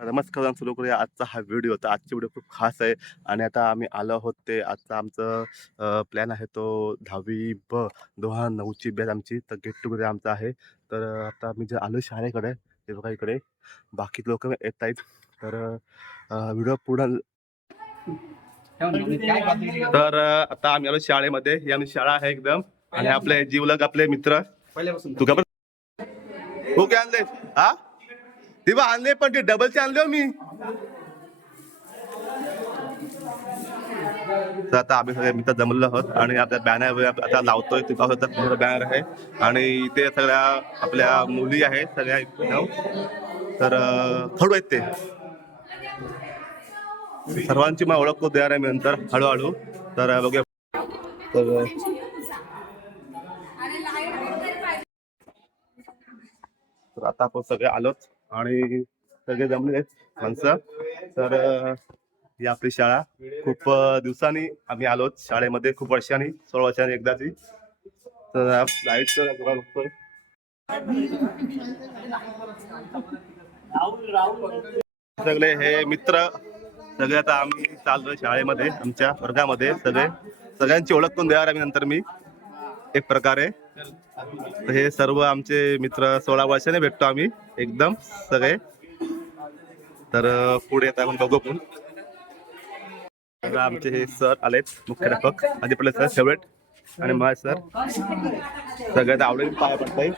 नमस्कार सुरू करूया आजचा हा व्हिडिओ. तर आजची व्हिडिओ खूप खास आहे आणि आता आम्ही आलो आहोत ते आजचा आमचं प्लॅन आहे तो 10वी ब 2009ची बॅच आमची. तर गेट टुगेदर आमचं आहे. तर आता मी जे आलो शाळेकडे, हे बघा इकडे बाकी लोक येत आहेत. तर व्हिडिओ पूर्ण तर आता आम्ही आलो शाळेमध्ये. ही आमची शाळा आहे एकदम आणि आपले जीवलग आपले मित्र तू का हो काय आणले हा तेव्हा आणले पण ते डबलचे आणले हो मी. तर आता आम्ही सगळे मित्र जमलेलो आहोत आणि आपल्या बॅनर आता लावतोय. तिथं बॅनर आहे आणि इथे सगळ्या आपल्या मुली आहेत सगळ्या तर हळू आहेत ते सर्वांची मला ओळख करून देणार आहे मी नंतर हळूहळू. तर बघूया. तर आता आपण सगळे आलोच आणि सगळे जमले माणसं. तर ही आपली शाळा खूप दिवसांनी आम्ही आलोच शाळेमध्ये, खूप वर्षांनी 16 वर्षांनी एकदाची. तर लाईट बघतोय सगळे हे मित्र सगळे. आता आम्ही चाललोय शाळेमध्ये आमच्या वर्गामध्ये सगळ्यांची ओळख करून देणार आहे नंतर मी एक प्रकारे. हे सर्व आमचे मित्र 16 वर्षाने भेटतो आम्ही एकदम सगळे. तर पुढे आता आपण बघू. पण आमचे हे सर आलेत मुख्याध्यापक आधी पडले सर फेवरेट आणि मग सर सगळ्यात आवडेल पाया पडताय.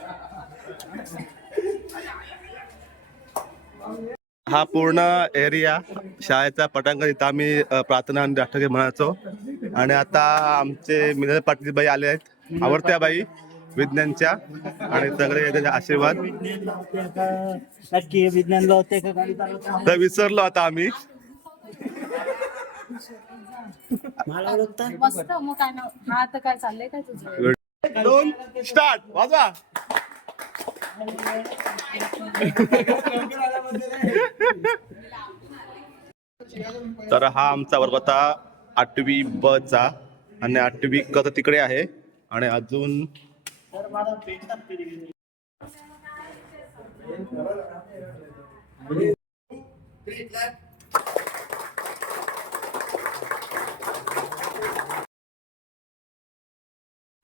हा पूर्ण एरिया शाळेचा पटांगण, इथं आम्ही प्रार्थना आणि राष्ट्रगीत म्हणायचो. आणि आता आमचे मिनल पाटील बाई आले आहेत, आवडत्या बाई विज्ञानच्या, आणि सगळे त्याचे आशीर्वाद. तर विसरलो आता आम्ही. मस्त. मग काय ना, हा आता काय चाललंय काय तुझं? 2 स्टार्ट वाजवा. तर हा आमचा वर्ग होता 8वी ब चा आणि 8वी क तिकडे आहे. आणि अजून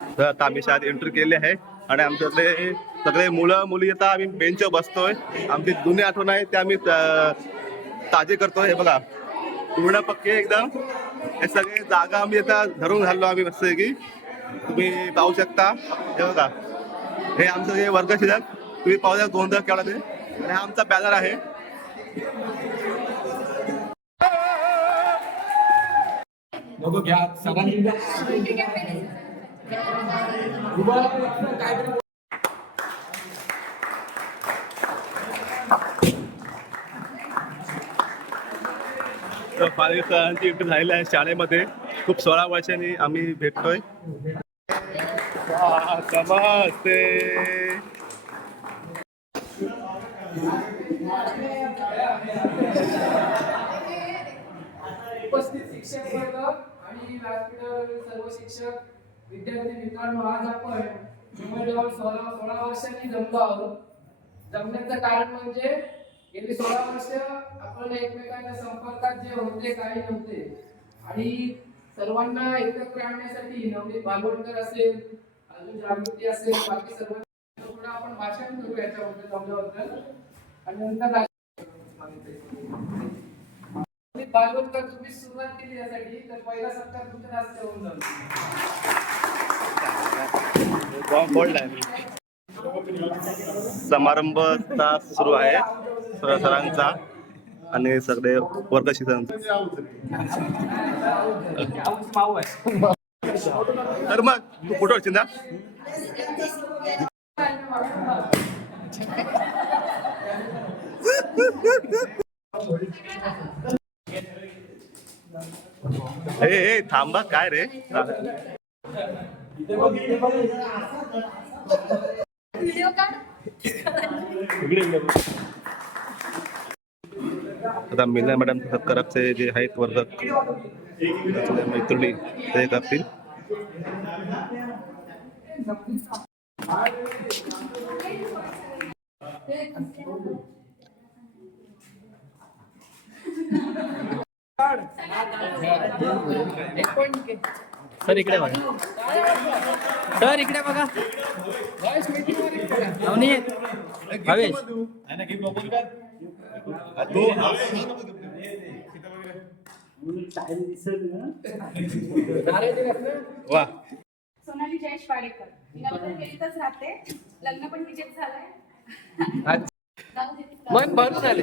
तर आता आम्ही शाळेत एंट्री केली आहे आणि आमच्याकडे सगळे मुलं मुली आता आम्ही बेंचवर बसतोय. आमची जुनी आठवण आहे ते आम्ही ताजे करतोय. हे बघा पूर्ण पक्के एकदम हे सगळे जागा आम्ही आता धरून घाललो आम्ही मस्त की तुम्ही पाहू शकता. हे बघा हे आमचं हे वर्ग शिल्लक तुम्ही पाहू शकता गोंधळ केवढा ते. आणि हा आमचा बॅनर आहे. बघू घ्या सगळ्यांनी पालवी सरांची एंट्री झालेली आहे शाळेमध्ये. खूप 16 वर्षांनी आम्ही भेटतोय. नमस्ते. उपस्थित शिक्षक वर्ग आणि व्यासपीठावरील सर्व शिक्षक विद्यार्थी मित्रांनो, आज आपण जवळजवळ 16 वर्षांनी जमलो आहोत. जमण्याचं कारण म्हणजे गेली 16 वर्ष आपण एकमेकांच्या संपर्कात जे होते काही नव्हते, आणि सर्वांना एकत्र आणण्यासाठी नवनीत भागवणकर असेल, अजून जागृती असेल, बाकी सर्वांना थोडं आपण भाषण करू याच्याबद्दल जमल्याबद्दल. आणि नंतर भागवतकर तुम्ही सुरुवात केली यासाठी, तर पहिला सत्कार तुमच्या हस्ते होऊन जाईल. समारंभ सुरू आहे सरांचा आणि सगळे वर्ग शिक्षकांचा. तर मग तू कुठं चिंता ए थांबा काय रे. व्हिडिओ काढ. आता मीना मॅडम करपचे जे आहेत वर्ग मैत्रिणी ते करतील. एक पॉइंट घे. सर इकडे बघा. सर इकडे बघा. बस meeting मध्ये बघा. नवनीत भावेश नारायण दिलास ना? वा सोनाली जयेश पाडेकर. मी नंतर केलीतच राहते. लग्न पण तिचेच झालंय. जाऊ दे. मन भरून आले.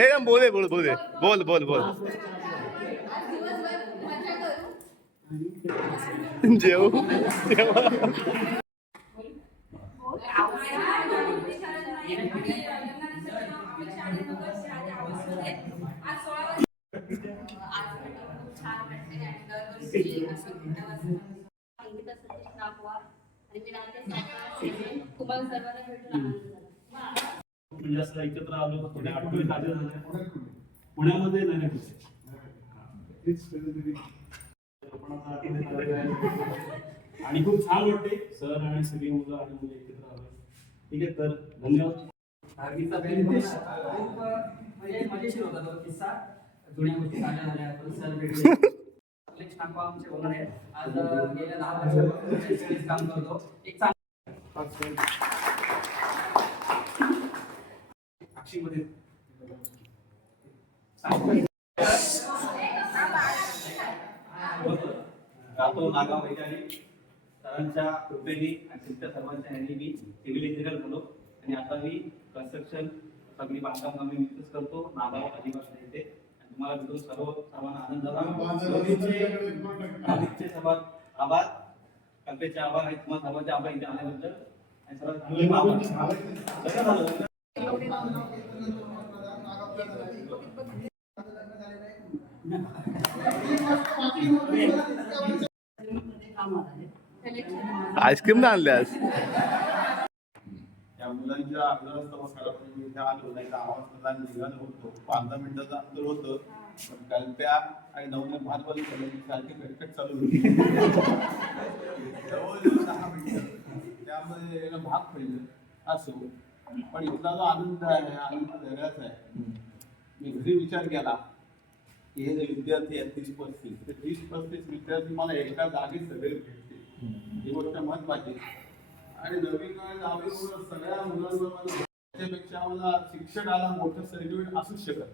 एकदम बोल बोल बोल बोल बोल बोल आज दिवसभर मजा करू. जेव जेवा तुम्हाला सर्वांना भेटून आनंद झाला. म्हणजे असं एकत्र आलो थोड्या आठवणी ताज्या झाल्या पुण्यामध्ये नाही कुठे आपण आता आठवणी ताज्या आहेत. आणि खूप छान वाटते सर आणि सगळी मुलं आणि मुलं एकत्र आलो. ठीक आहे तर धन्यवाद. म्हणजे मजेशीर होता तो किस्सा. जुन्या गोष्टी ताज्या झाल्या. पण सर भेटले. अलेक्स नागवा आमचे होणार आहे. आज गेल्या 10 वर्षापासून काम करतो. एक साक्षीमध्ये राहतो नागाव वैजारी सरांच्या कृपेने आणि तुमच्या सर्वांच्या ह्याने मी सिव्हिल इंजिनियर झालो आणि आता मी कन्स्ट्रक्शन सगळी बांधकाम कामे मीच करतो नागाव अजिबात येते आणि तुम्हाला भेटून सर्वांना आनंद झाला. आदित्यचे सर्वात आभार, कल्पेचे आभार आणि तुम्हाला सर्वांचे आभार इथे आल्याबद्दल आणि सर्वात आभार. आईस्क्रीम ना आणल्यास या मुलांच्या अभ्यासाला मी इथे आलो नाही तर आवाज प्रदान निघालं होतो 5-10 मिनिटाचं अंतर होतं पण कल्प्या आणि नवने भातवाली सारखी भेटघाट चालू होती जवळजवळ 10 मिनिटं त्यामध्ये याला भाग पडलं असो पण इथला जो आनंद आहे आनंद वेगळाच आहे. मी घरी विचार केला की हे जे विद्यार्थी आहेत 30-35 ते 30-35 विद्यार्थी मला एका जागी सगळे भेटते ही गोष्ट महत्वाची. आणि नवीन आम्ही सगळ्या मुलांबरोबर त्याच्यापेक्षा आम्हाला शिक्षकाला मोठं सर्टिफिकेट असूच शकत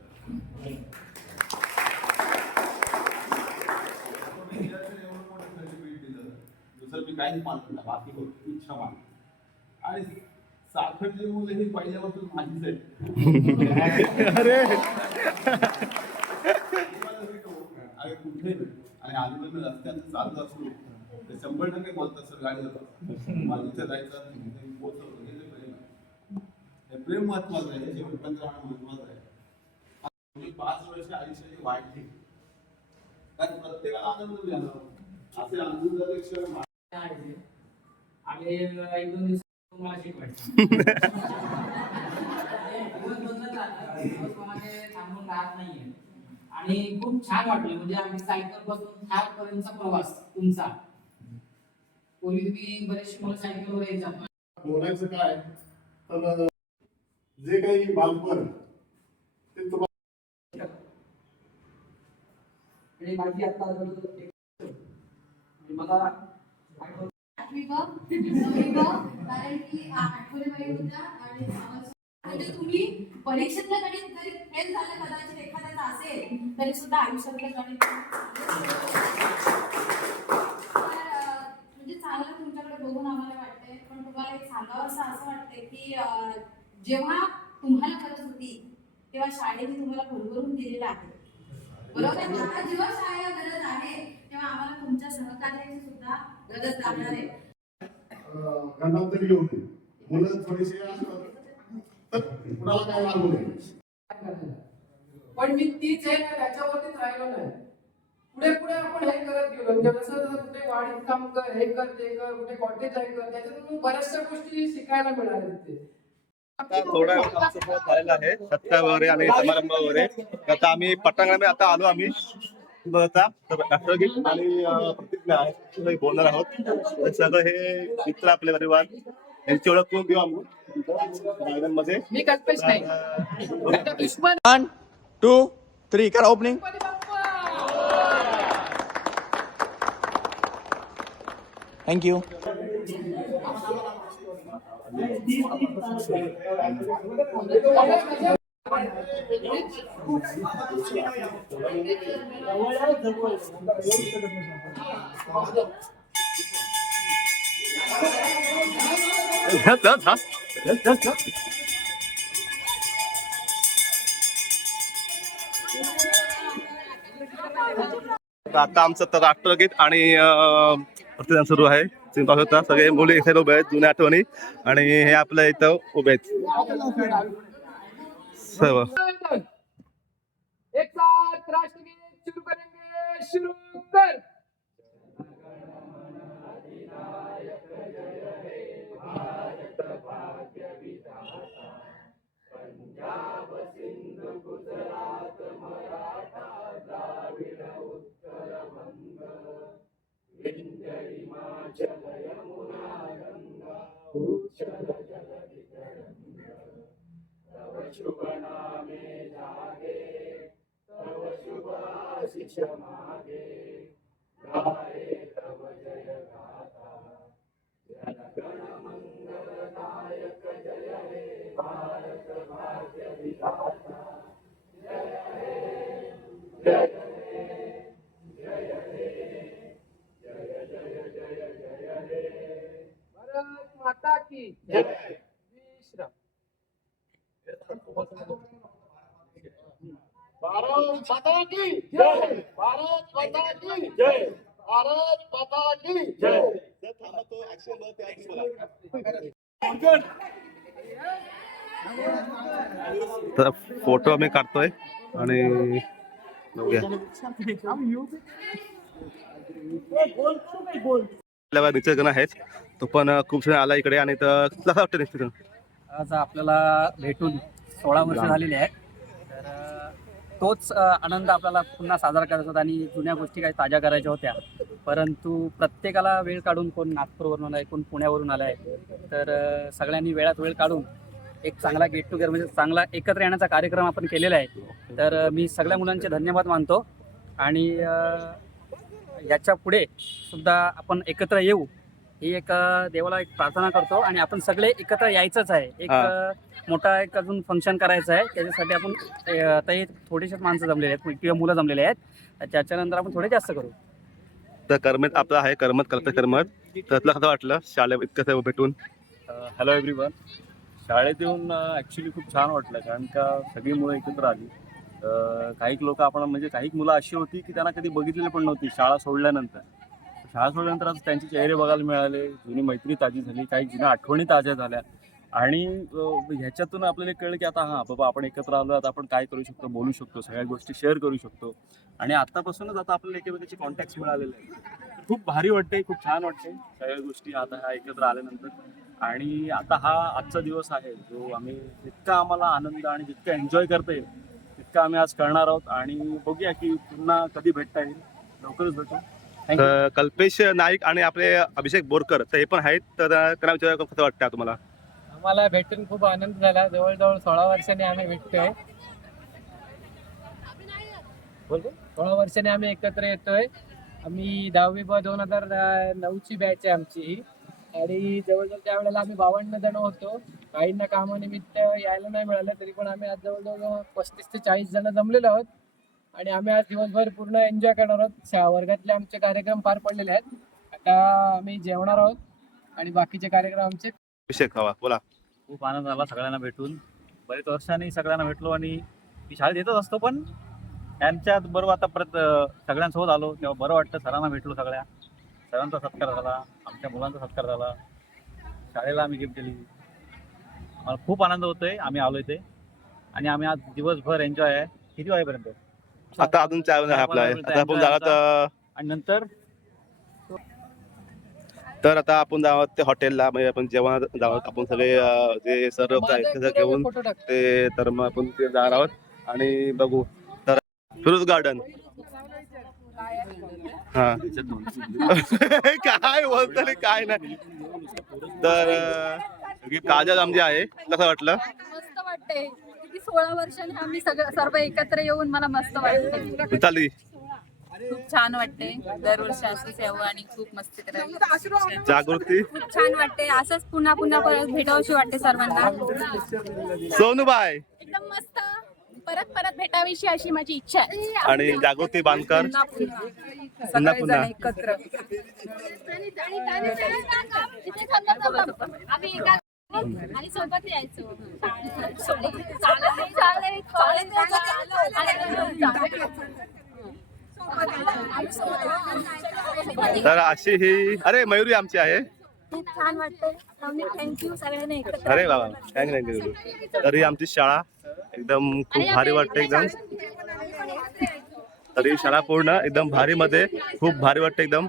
एवढं मोठं सर्टिफिकेट दिलं दुसरं मी काहीच मानत नाही बाकी गोष्टी इच्छा मान. आणि साखरची मुलं ही पहिल्यापासून माझीच आहेत. अरे अरे कुठे आणि आजूबाजूला रस्त्यानं चालत असलो ते 100% बोलतात सर गाडीवर मला इथे जायचं तिथे पोहोचवतो हे जे प्रेम आहे हे प्रेम महत्वाचं आहे. हे उत्पन्न राहणं महत्वाचं आहे. म्हणजे 5 वर्ष आयुष्याची वाढली कारण प्रत्येकाला आनंद मिळाला असे आनंदाचे क्षण आणि 1-2 दिवस तुम्हाला शिकवायचं. थांबून राहत नाहीये आणि खूप छान वाटलं. म्हणजे आम्ही सायकल पासून ठारपर्यंतचा प्रवास तुमचा. पूर्वी तुम्ही बरेचसे मुलं सायकलवर यायचा. बोलायचं काय तर जे काही बालपण ते तुम्हाला माझी आता मला आठवी ब, 9वी ब, कारण की आठवड्यामध्ये होत्या आणि म्हणजे तुम्ही परीक्षेतलं गणित जरी फेल झालं कदाचित एखाद्याचं असेल तरी सुद्धा आयुष्यातलं गणित म्हणजे चांगलं तुमच्याकडे बघून आम्हाला वाटतंय. पण तुम्हाला एक सांगावं असं वाटतंय की जेव्हा तुम्हाला गरज होती तेव्हा शाळेने तुम्हाला भरभरून दिलेलं आहे बरोबर आहे. आता जेव्हा शाळेला गरज आहे तेव्हा आम्हाला तुमच्या सहकार्याची सुद्धा गरज लागणार आहे. गंडांतरी होते मुलं थोडीशी असतात तर कुणाला काय लागू नये. पण मी तीच आहे ना त्याच्यावरतीच राहिलो नाही. पुढे पुढे आपण हे करत गेलो म्हणजे जसं जसं कुठे वाढीत काम कर हे कर ते कर कुठे कॉटेज आहे कर त्याच्यातून बऱ्याचशा गोष्टी शिकायला मिळाल्या तिथे. आता थोडा वेळ आमचं पूर्ण झालेला आहे सत्कार वगैरे आणि समारंभ वगैरे. आता आम्ही पटांगणामध्ये आता आलो आम्ही बघता तर राष्ट्रगीत आणि प्रतिज्ञा आहे बोलणार आहोत. तर सगळं हे मित्र आपले परिवार यांची ओळख करून देऊ आम्ही गार्डन मध्ये. मी कल्पेश नाही. 1, 2 3 करा ओपनिंग. थँक्यू. तर आता आमचं तर राष्ट्रगीत आणि प्रतिदान सुरू आहे. तुम्ही पाहू शकता सगळे मुली इथे उभे आहेत, जुन्या आठवणी, आणि हे आपल्या इथं उभे आहेत सर्व. एक साथ राष्ट्रगीत शुरू करेंगे. शुरू कर. भारत माता की जय. विश्राम. भारत माता की जय. भारत माता की जय. भारत माता की जय. तर फोटो आम्ही काढतोय आणि बघूया. आपल्याला निसर्गन आहेत, तो पण खूप छान आला इकडे. आणि तर कसं वाटतं निसर्गन? आज आपल्याला भेटून 16 वर्ष झालेली आहेत. तर तोच आनंद आपल्याला पुन्हा साजरा करायचा होता आणि जुन्या गोष्टी काही ताज्या करायच्या होत्या. परंतु प्रत्येकाला वेळ काढून, कोण नागपूरवरून आला आहे, कोण पुण्यावरून आला आहे, तर सगळ्यांनी वेळात वेळ काढून एक चांगला गेट टुगेदर म्हणजे चांगला एकत्र येण्याचा कार्यक्रम आपण केलेला आहे. तर मी सगळ्या मुलांचे धन्यवाद मानतो आणि याच्या पुढे सुद्धा आपण एकत्र येऊ ही एक देवाला एक प्रार्थना करतो. आणि आपण सगळे एकत्र यायचंच आहे. एक मोठा एक अजून फंक्शन करायचं आहे. त्याच्यासाठी आपण आता थोडेसेच माणसं जमलेले आहेत किंवा मुलं जमलेले आहेत. त्याच्यानंतर आपण थोडे जास्त करू. तर करमत आपला आहे, करमत कल्पे करमत. तर तुला कसं वाटलं शाळेत इतकं भेटून? Hello everyone. शाळेत येऊन ॲक्च्युली खूप छान वाटलं, कारण का सगळी मुलं एकत्र आली. काही लोक आपण म्हणजे काही मुलं अशी होती की त्यांना कधी बघितलेली पण नव्हती शाळा सोडल्यानंतर. शाळा सोडल्यानंतर आज त्यांचे चेहरे बघायला मिळाले, जुनी मैत्री ताजी झाली, काही जुन्या आठवणी ताज्या झाल्या. आणि ह्याच्यातून आपल्याला कळलं की आता हां बाबा आपण एकत्र आलो, आता आपण काय करू शकतो, बोलू शकतो, सगळ्या गोष्टी शेअर करू शकतो. आणि आतापासूनच आता आपल्याला एकमेकांचे कॉन्टॅक्ट्स मिळालेले आहेत. खूप भारी वाटते, खूप छान वाटते सगळ्या गोष्टी आता ह्या एकत्र आल्यानंतर. आणि आता हा आजचा दिवस आहे जो आम्ही जितका आम्हाला आनंद आणि जितका एन्जॉय करता येईल तितका आम्ही आज करणार आहोत. आणि बघूया की पुन्हा कधी भेटता येईल, लवकरच भेटू. कल्पेश नाईक आणि आपले अभिषेक बोरकर तर हे पण आहेत. तर त्यांना विचार कसं वाटतं तुम्हाला? आम्हाला भेटून खूप आनंद झाला. जवळजवळ 16 वर्षांनी आम्ही भेटतोय. 16 वर्षांनी आम्ही एकत्र येतोय. आम्ही 10वी 2009ची बॅच आहे आमची. आणि जवळजवळ त्यावेळेला आम्ही 52 जण होतो. काहींना कामानिमित्त यायला नाही मिळालं, तरी पण आम्ही आज जवळजवळ 35 ते 40 जण जमलेलो आहोत. आणि आम्ही आज दिवसभर पूर्ण एन्जॉय करणार आहोत. वर्गातले आमचे कार्यक्रम पार पडलेले आहेत. आता आम्ही जेवणार आहोत आणि बाकीचे कार्यक्रम आमचे. अभिषेक हवा बोला. खूप आनंद झाला सगळ्यांना भेटून. बरेच वर्षांनी सगळ्यांना भेटलो आणि मी शाळेत येतच असतो, पण त्यांच्यात बरोबर आता परत सगळ्यांसोबत आलो तेव्हा बरं वाटतं. सरांना भेटलो, सरांचा सत्कार झाला, आमच्या मुलांचा सत्कार झाला, शाळेला आम्ही गिफ्ट दिली. मला खूप आनंद होतोय. आम्ही आलो इथे आणि आम्ही आज दिवसभर एन्जॉय आहे. किती वाजेपर्यंत? आता अजून 4 वाजता आपला आहे. आता आपण झाला तर आणि नंतर तर आता आपण जावं ते हॉटेलला, म्हणजे आपण जेवण जावं. आपण सगळे जे सर लोक आहेत ते घेऊन ते, तर मग आपण ते जाणार आहोत आणि बघू. तर फिरोज गार्डन हा काय बोलतो काय नाही. तर काजल आमची आहे, कसं वाटलं? मस्त वाटते. किती 16 वर्षांनी आम्ही सर्व एकत्र येऊन मला मस्त वाटते. चालली खूप छान वाटते. दरवर्षी असंच यावं आणि खूप मस्ती करावी. जागृती खूप छान वाटते. असंच पुन्हा पुन्हा परत भेटावशी वाटते सर्वांना. सोनूबाई एकदम मस्त. परत परत भेटावीशी अशी माझी इच्छा आहे. आणि जागृती बांधकर पुन्हा पुन्हा. एकत्र. आणि सोबत यायचो. तर अशी ही अरे मयुरी आमची आहे. खूप छान वाटतंय. थँक्यू सगळ्यांना एकत्र. अरे बाबा थँक्यू. तरी आमची शाळा एकदम खूप भारी वाटते एकदम. तरी शाळा पूर्ण एकदम भारी मध्ये खूप भारी वाटते एकदम.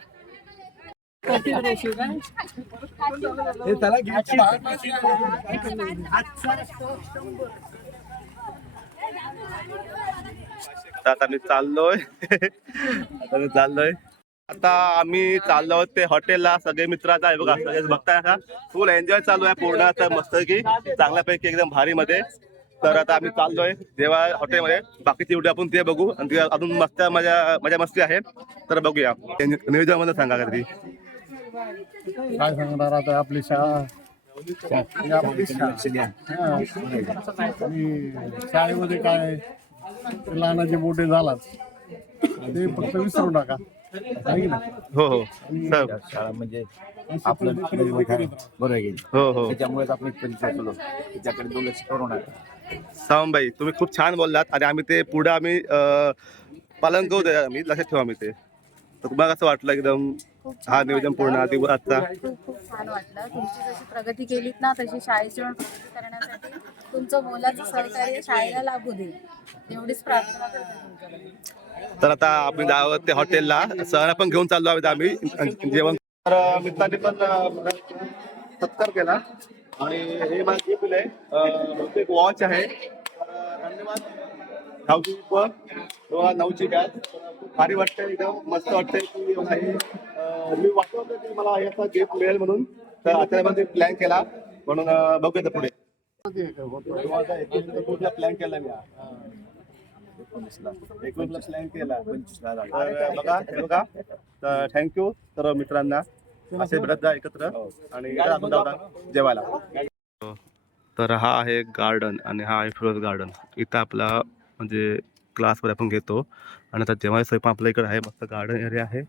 आता मी चाललोय आता आम्ही चाललो आहोत ते हॉटेलला. सगळे मित्र आता आहे बघा, सगळे बघताय का फुल एन्जॉय चालू आहे पूर्ण आता मस्त की चांगल्यापैकी एकदम भारी मध्ये. तर आता आम्ही चाललोय देवा हॉटेलमध्ये. बाकीची व्हिडिओ आपण ते बघू आणि ते अजून मस्त मजा मस्ती आहे. तर बघूया नियोजन मध्ये सांगा कधी काय सांगणार आता आपली शाळा आणि शाळेमध्ये काय लहानाचे मोठे झालाच ते फक्त विसरू नका. हो हो सर शाळा म्हणजे आपलं बरोबर आहे. हो हो त्याच्यामुळेच आपण त्याच्याकडे दुर्लक्ष करू नका. सावंतबाई तुम्ही खूप छान बोललात आणि आम्ही ते पुढे आम्ही पालन करू द्या. आम्ही लक्षात ठेवू आम्ही ते. तर तुम्हाला कसं वाटलं एकदम हा नियोजन पूर्ण दिवस आजचा? खूप छान वाटलं. तुमची जशी प्रगती केलीत ना तशी शाळेची पण प्रगती करण्यासाठी तुमचं मोलाचं सहकार्य शाळेला लाभू दे एवढीच प्रार्थना करते तुमच्याकडे. तर आता आपण जावं ते हॉटेलला. सर पण घेऊन चाललो आहोत आम्ही जेवण. तर मित्रांनी पण सत्कार केला आणि हे मला गिफ्ट दिलंय. बहुतेक वॉच आहे. धन्यवाद. धावची नऊची बॅच खूप भारी वाटतंय एकदम मस्त वाटतंय की मी वाटत होतं की मला याचा गिफ्ट मिळेल म्हणून. तर आचार्यामध्ये प्लॅन केला म्हणून बघूया पुढे प्लॅन केला मी. 19ला प्लॅन केला. तर बघा तर थँक्यू सर्व मित्रांना. असे भेटत जा एकत्र आणि जेवायला. तर हा आहे गार्डन आणि हा आहे फिरोज गार्डन. इथं आपला म्हणजे क्लासवर आपण घेतो आणि आता जेव्हा स्वयंपाक आपल्या इकडे आहे. मस्त गार्डन एरिया आहे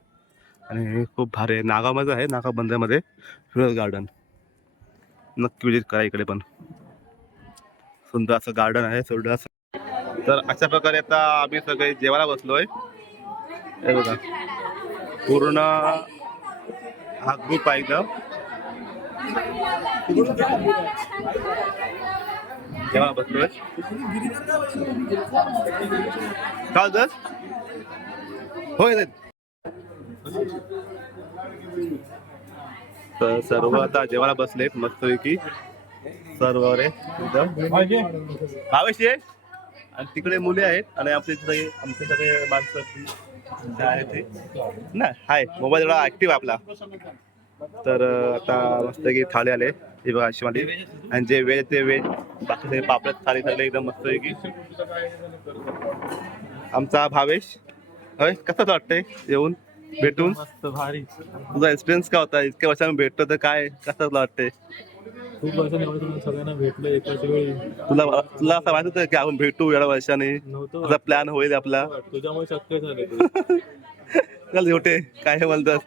आणि खूप भारी आहे. नागावमध्ये आहे, नागाव बंदरमध्ये फिरोज गार्डन. नक्की विजिट करा इकडे पण. सुंदर असं गार्डन आहे सुंदर असं. तर अशा प्रकारे आता आम्ही सगळे जेवायला बसलोय. हे बघा पूर्ण हा ग्रुप आहे एकदम जेव्हा बसलोय. काय होत होय. तर सर्व आता जेवायला बसलेत मस्तपैकी सर्व रे एकदम भावेश आहे. आणि तिकडे मुले आहेत आणि आमचे सगळे माणसं आहे ते ना हाय मोबाईल एवढा ऍक्टिव्ह आपला. तर आता मस्त की थाळी आले हे बघा अशी माझी. आणि जे वेज ते वेज बाकी सगळे पापड थाळी सगळे एकदम मस्त की. आमचा भावेश होय कसं वाटतंय येऊन भेटून? मस्त भारी. तुझा एक्सपिरियन्स काय होता? इतक्या वर्षांनी भेटतो तर काय कसं वाटतंय? खूप वर्षांनी सगळ्यांना भेटलो एकाच वेळी. तुला असं माहित होतं की आपण भेटू एवढ्या वर्षाने असा प्लॅन होईल आपला? तुझ्यामुळे शक्य झालं. चल होते काय म्हणतात.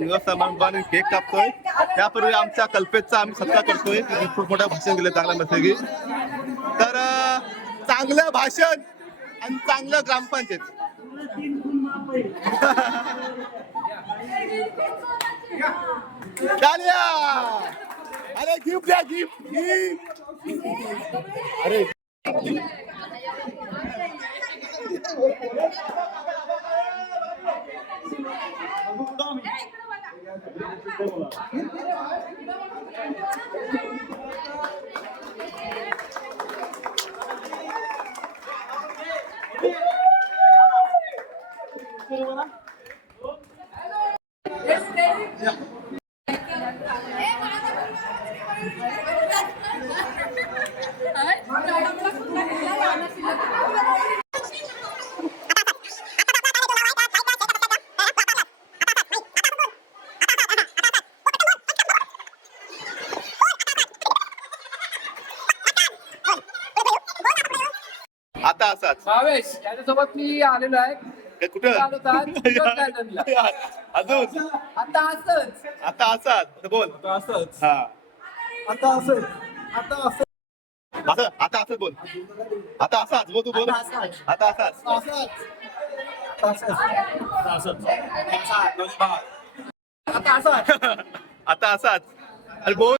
निवासस्थानावर केक कापतोय. त्यापूर्वी आमच्या कल्पेशचा आम्ही सत्कार करतोय. खूप मोठं भाषण दिलं चांगल्या मस्तपैकी. तर चांगलं भाषण आणि चांगलं ग्रामपंचायत. टाळ्या! अरे गिफ्ट द्या, गिफ्ट. अरे आता असाच भावेश त्याच्यासोबत मी आलेलो आहे. हे कुठं आलो होता, तिथं गार्डनला. अजून आता असंच आता असाच बोल. असंच हा आता असंच आता असं असं आता असं बोल. आता असाच बोल. तू बोल. आता असाच. आता असाच. अरे बोल.